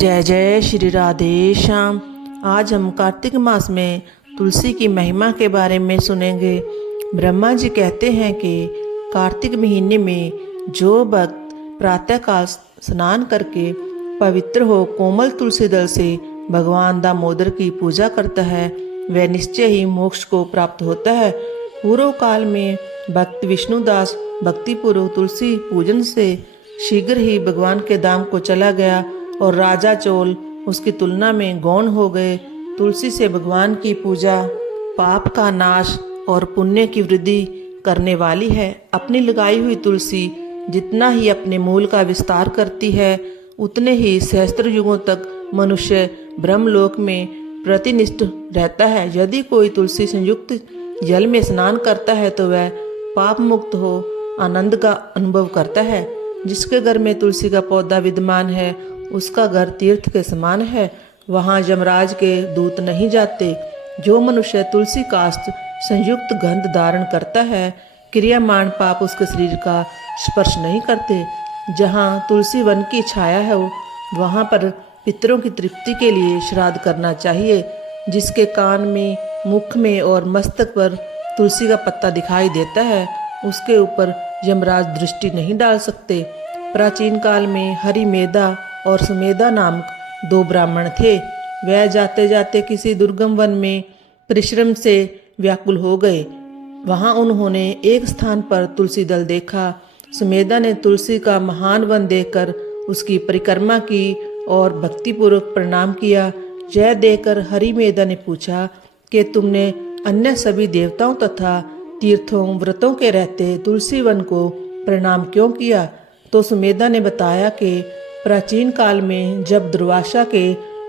जय जय श्री राधे श्याम। आज हम कार्तिक मास में तुलसी की महिमा के बारे में सुनेंगे। ब्रह्मा जी कहते हैं कि कार्तिक महीने में जो भक्त प्रातःकाल स्नान करके पवित्र हो कोमल तुलसी दल से भगवान दामोदर की पूजा करता है वह निश्चय ही मोक्ष को प्राप्त होता है। पूर्व काल में भक्त विष्णुदास भक्तिपूर्वक तुलसी पूजन से शीघ्र ही भगवान के धाम को चला गया और राजा चोल उसकी तुलना में गौण हो गए। तुलसी से भगवान की पूजा पाप का नाश और पुण्य की वृद्धि करने वाली है। अपनी लगाई हुई तुलसी जितना ही अपने मूल का विस्तार करती है उतने ही सहस्त्र युगों तक मनुष्य ब्रह्मलोक में प्रतिनिष्ठ रहता है। यदि कोई तुलसी संयुक्त जल में स्नान करता है तो वह पाप मुक्त हो आनंद का अनुभव करता है। जिसके घर में तुलसी का पौधा विद्यमान है उसका घर तीर्थ के समान है, वहाँ यमराज के दूत नहीं जाते। जो मनुष्य तुलसी काष्ठ संयुक्त गंध धारण करता है क्रियामान पाप उसके शरीर का स्पर्श नहीं करते। जहाँ तुलसी वन की छाया है वहाँ पर पितरों की तृप्ति के लिए श्राद्ध करना चाहिए। जिसके कान में मुख में और मस्तक पर तुलसी का पत्ता दिखाई देता है उसके ऊपर यमराज दृष्टि नहीं डाल सकते। प्राचीन काल में हरिमेधा और सुमेधा नामक दो ब्राह्मण थे। वह जाते जाते किसी दुर्गम वन में परिश्रम से व्याकुल हो गए। वहां उन्होंने एक स्थान पर तुलसी दल देखा। सुमेधा ने तुलसी का महान वन देखकर उसकी परिक्रमा की और भक्तिपूर्वक प्रणाम किया। यह देखकर हरिमेधा ने पूछा कि तुमने अन्य सभी देवताओं तथा तीर्थों व्रतों के रहते तुलसी वन को प्रणाम क्यों किया? तो सुमेधा ने बताया कि प्राचीन काल में जब दुर्वासा के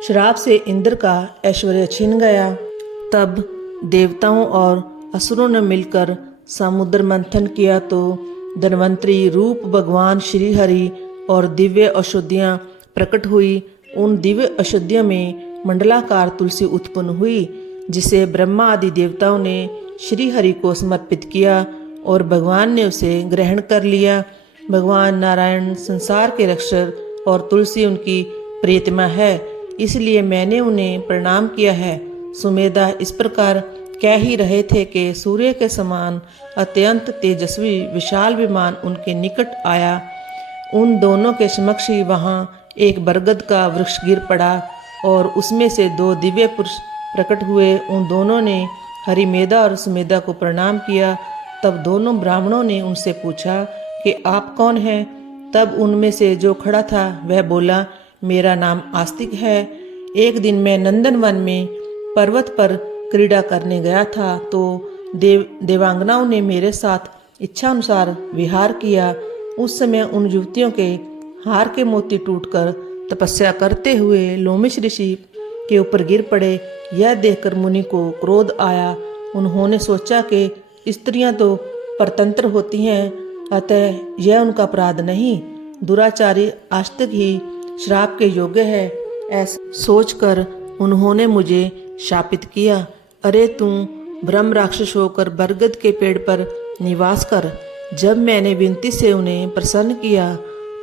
श्राप से इंद्र का ऐश्वर्य छिन गया तब देवताओं और असुरों ने मिलकर समुद्र मंथन किया तो धन्वंतरी रूप भगवान श्री हरि और दिव्य औषधियाँ प्रकट हुई। उन दिव्य औषधियों में मंडलाकार तुलसी उत्पन्न हुई जिसे ब्रह्मा आदि देवताओं ने श्री हरि को समर्पित किया और भगवान ने उसे ग्रहण कर लिया। भगवान नारायण संसार के रक्षक और तुलसी उनकी प्रियतमा है, इसलिए मैंने उन्हें प्रणाम किया है। सुमेधा इस प्रकार कह ही रहे थे कि सूर्य के समान अत्यंत तेजस्वी विशाल विमान उनके निकट आया। उन दोनों के समक्ष ही वहाँ एक बरगद का वृक्ष गिर पड़ा और उसमें से दो दिव्य पुरुष प्रकट हुए। उन दोनों ने हरिमेधा और सुमेधा को प्रणाम किया। तब दोनों ब्राह्मणों ने उनसे पूछा कि आप कौन हैं? तब उनमें से जो खड़ा था वह बोला, मेरा नाम आस्तिक है। एक दिन मैं नंदनवन में पर्वत पर क्रीड़ा करने गया था तो देवांगनाओं ने मेरे साथ इच्छा अनुसार विहार किया। उस समय उन युवतियों के हार के मोती टूटकर तपस्या करते हुए लोमिश ऋषि के ऊपर गिर पड़े। यह देखकर मुनि को क्रोध आया। उन्होंने सोचा कि स्त्रियां तो परतंत्र होती हैं, अतः यह उनका अपराध नहीं, दुराचारी आस्तिक ही श्राप के योग्य है। ऐसा सोचकर उन्होंने मुझे शापित किया। अरे तुम ब्रह्म राक्षस होकर बरगद के पेड़ पर निवास कर। जब मैंने विनती से उन्हें प्रसन्न किया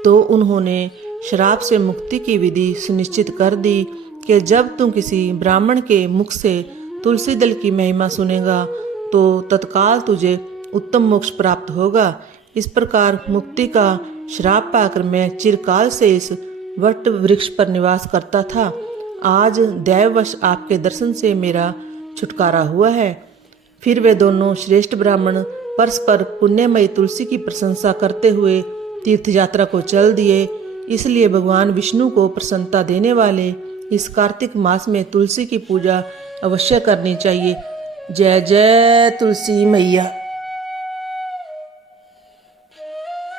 तो उन्होंने श्राप से मुक्ति की विधि सुनिश्चित कर दी कि जब तुम किसी ब्राह्मण के मुख से तुलसी दल की महिमा सुनेगा तो तत्काल तुझे उत्तम मोक्ष प्राप्त होगा। इस प्रकार मुक्ति का श्राप पाकर मैं चिरकाल से इस वट वृक्ष पर निवास करता था। आज दैववश आपके दर्शन से मेरा छुटकारा हुआ है। फिर वे दोनों श्रेष्ठ ब्राह्मण परस्पर पुण्यमयी तुलसी की प्रशंसा करते हुए तीर्थ यात्रा को चल दिए। इसलिए भगवान विष्णु को प्रसन्नता देने वाले इस कार्तिक मास में तुलसी की पूजा अवश्य करनी चाहिए। जय जय तुलसी मैया।